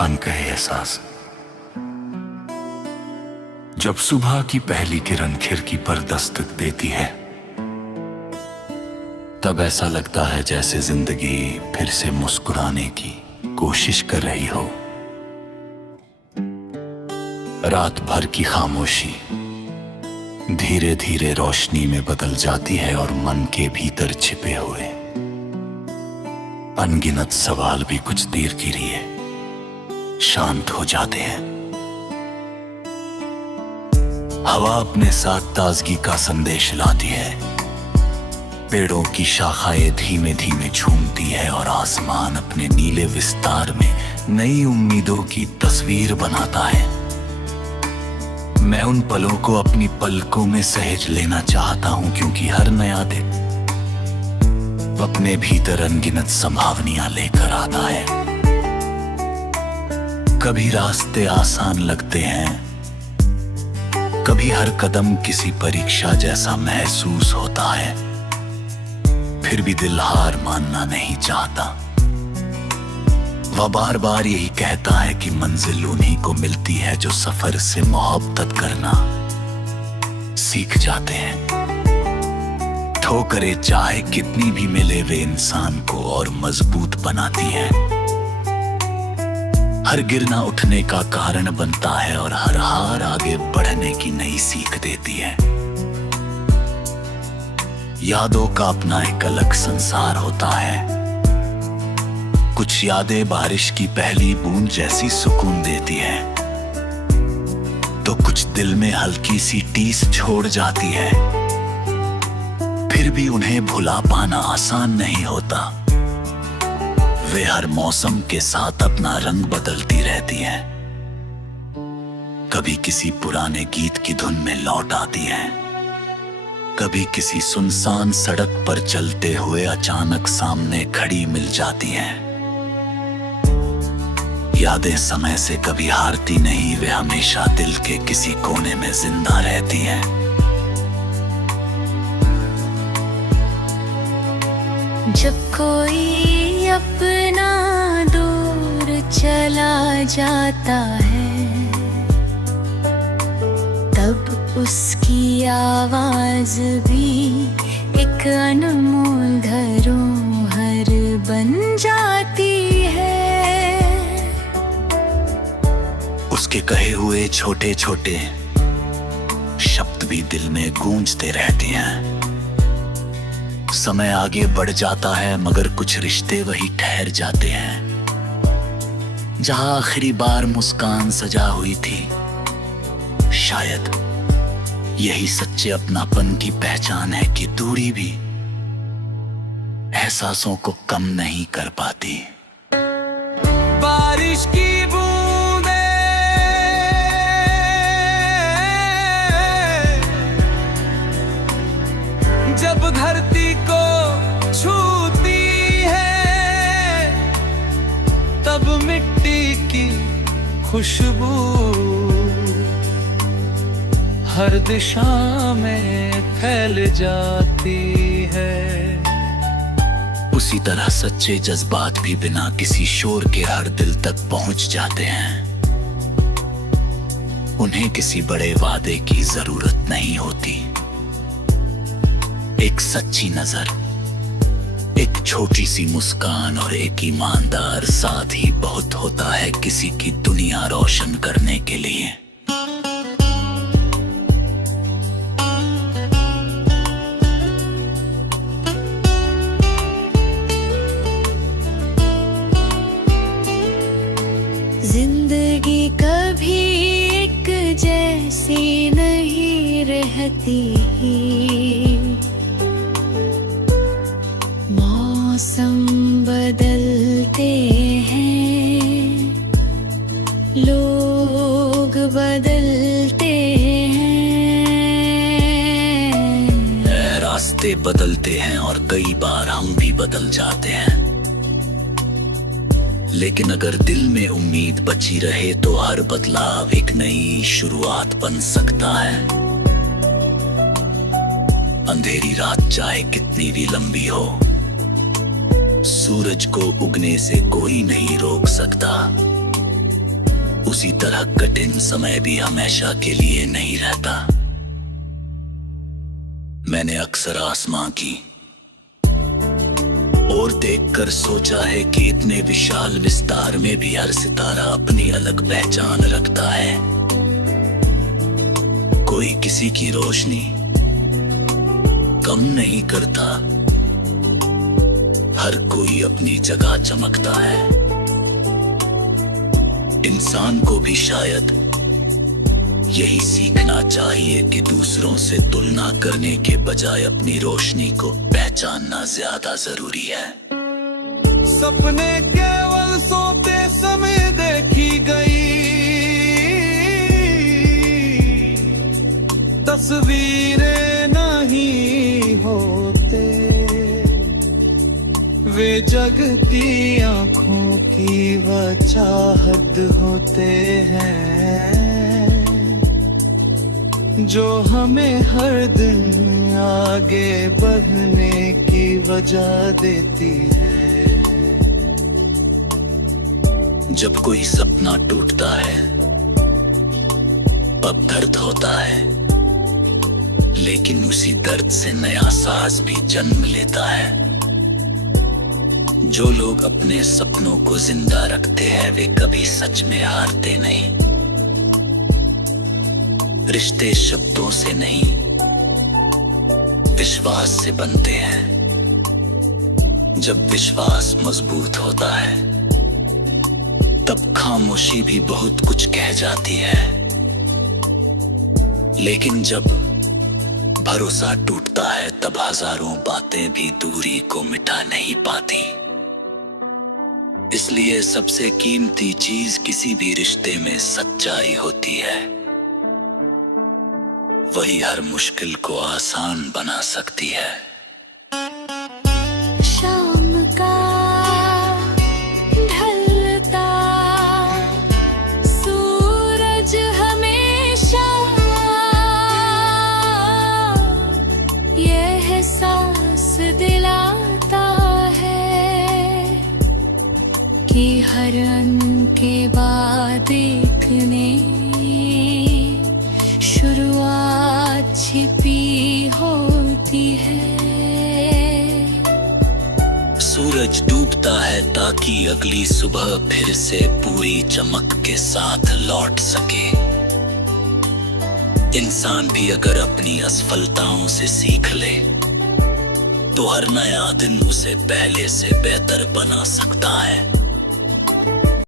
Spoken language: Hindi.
अनकहे एहसास। जब सुबह की पहली किरण खिड़की पर दस्तक देती है, तब ऐसा लगता है जैसे जिंदगी फिर से मुस्कुराने की कोशिश कर रही हो। रात भर की खामोशी धीरे धीरे रोशनी में बदल जाती है और मन के भीतर छिपे हुए अनगिनत सवाल भी कुछ देर के लिए शांत हो जाते हैं। हवा अपने साथ ताजगी का संदेश लाती है, पेड़ों की शाखाएं धीमे धीमे झूमती है और आसमान अपने नीले विस्तार में नई उम्मीदों की तस्वीर बनाता है। मैं उन पलों को अपनी पलकों में सहेज लेना चाहता हूं, क्योंकि हर नया दिन अपने भीतर अनगिनत संभावनाएं लेकर आता है। कभी रास्ते आसान लगते हैं, कभी हर कदम किसी परीक्षा जैसा महसूस होता है, फिर भी दिल हार मानना नहीं चाहता। वह बार बार यही कहता है कि मंजिल उन्हीं को मिलती है जो सफर से मोहब्बत करना सीख जाते हैं। ठोकरें चाहे कितनी भी मिले, वे इंसान को और मजबूत बनाती है। हर गिरना उठने का कारण बनता है और हर हार आगे बढ़ने की नई सीख देती है। यादों का अपना एक अलग संसार होता है। कुछ यादें बारिश की पहली बूंद जैसी सुकून देती है, तो कुछ दिल में हल्की सी टीस छोड़ जाती है। फिर भी उन्हें भुला पाना आसान नहीं होता। वे हर मौसम के साथ अपना रंग बदलती रहती हैं। कभी किसी पुराने गीत की धुन में लौट आती हैं, कभी किसी सुनसान सड़क पर चलते हुए अचानक सामने खड़ी मिल जाती हैं। यादें समय से कभी हारती नहीं, वे हमेशा दिल के किसी कोने में जिंदा रहती हैं। जब कोई अपना दूर चला जाता है, तब उसकी आवाज भी एक अनमोल धरोहर बन जाती है। उसके कहे हुए छोटे छोटे शब्द भी दिल में गूंजते रहते हैं। समय आगे बढ़ जाता है, मगर कुछ रिश्ते वही ठहर जाते हैं। जहां आखिरी बार मुस्कान सजा हुई थी, शायद यही सच्चे अपनापन की पहचान है कि दूरी भी एहसासों को कम नहीं कर पाती। बारिश की जब धरती को छूती है, तब मिट्टी की खुशबू हर दिशा में फैल जाती है। उसी तरह सच्चे जज्बात भी बिना किसी शोर के हर दिल तक पहुंच जाते हैं। उन्हें किसी बड़े वादे की जरूरत नहीं होती। एक सच्ची नजर, एक छोटी सी मुस्कान और एक ईमानदार साथ ही बहुत होता है किसी की दुनिया रोशन करने के लिए। जिंदगी कभी एक जैसी नहीं रहती, मौसम बदलते हैं, लोग बदलते हैं। रास्ते बदलते हैं और कई बार हम भी बदल जाते हैं, लेकिन अगर दिल में उम्मीद बची रहे तो हर बदलाव एक नई शुरुआत बन सकता है। अंधेरी रात चाहे कितनी भी लंबी हो, सूरज को उगने से कोई नहीं रोक सकता। उसी तरह कठिन समय भी हमेशा के लिए नहीं रहता। मैंने अक्सर आसमां की और देखकर सोचा है कि इतने विशाल विस्तार में भी हर सितारा अपनी अलग पहचान रखता है। कोई किसी की रोशनी कम नहीं करता, हर कोई अपनी जगह चमकता है। इंसान को भी शायद यही सीखना चाहिए कि दूसरों से तुलना करने के बजाय अपनी रोशनी को पहचानना ज्यादा जरूरी है। सपने केवल सोते समय देखी गई, तस्वीरें नहीं होते, वे जगती आंखों की वचाहत होते हैं, जो हमें हर दिन आगे बढ़ने की वजह देती है। जब कोई सपना टूटता है तब दर्द होता है, लेकिन उसी दर्द से नया साहस भी जन्म लेता है। जो लोग अपने सपनों को जिंदा रखते हैं वे कभी सच में हारते नहीं। रिश्ते शब्दों से नहीं विश्वास से बनते हैं। जब विश्वास मजबूत होता है तब खामोशी भी बहुत कुछ कह जाती है, लेकिन जब भरोसा टूटता है तब हजारों बातें भी दूरी को मिटा नहीं पाती। इसलिए सबसे कीमती चीज किसी भी रिश्ते में सच्चाई होती है। वही हर मुश्किल को आसान बना सकती है। शाम का ढलता सूरज हमेशा ये एहसास दिलाता है कि हर अन के बाद एक नई शुरुआत छिपी होती है। सूरज डूबता है ताकि अगली सुबह फिर से पूरी चमक के साथ लौट सके। इंसान भी अगर अपनी असफलताओं से सीख ले तो हर नया दिन उसे पहले से बेहतर बना सकता है।